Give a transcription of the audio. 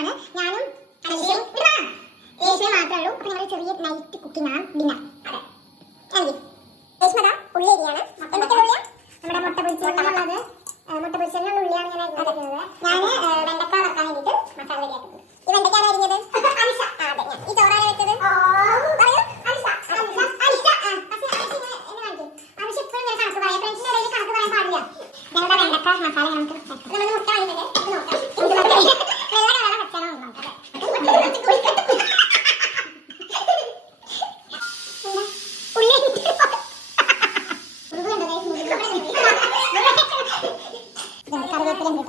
ആണ്. ഞാനും രേഷ്മ മാത്രമേ ഉള്ളൂ. അപ്പൊ ഞങ്ങൾ ചെറിയ നൈറ്റ് കുക്കിംഗ് ആണ് ഡിന്നർ. അതെ രേഷ്മ ഉള്ളി അരിയാണ്. എന്തൊക്കെ ഉള്ളിയാ? നമ്മുടെ മുട്ട പൊരിച്ചുള്ളത്. മുട്ട പൊരിച്ചതിനുള്ള ഉള്ളിയാണ് ഞാൻ അരിഞ്ഞിരിക്കുന്നത്. ഞാൻ വെണ്ടക്ക വറക്കാൻ വേണ്ടിയിട്ട് മസാല റെഡിയാക്കുന്നത്. ഈ വെണ്ടയ്ക്കാണ് അരിഞ്ഞത്. ഈ ചോറാണ് വെച്ചത്. ഞങ്ങളുടെ വെണ്ടക്ക മസാല നമുക്ക് മുട്ട വാങ്ങിയിട്ടുണ്ട്. വെള്ള കളർ വെച്ചാണോ കറിവേപ്പില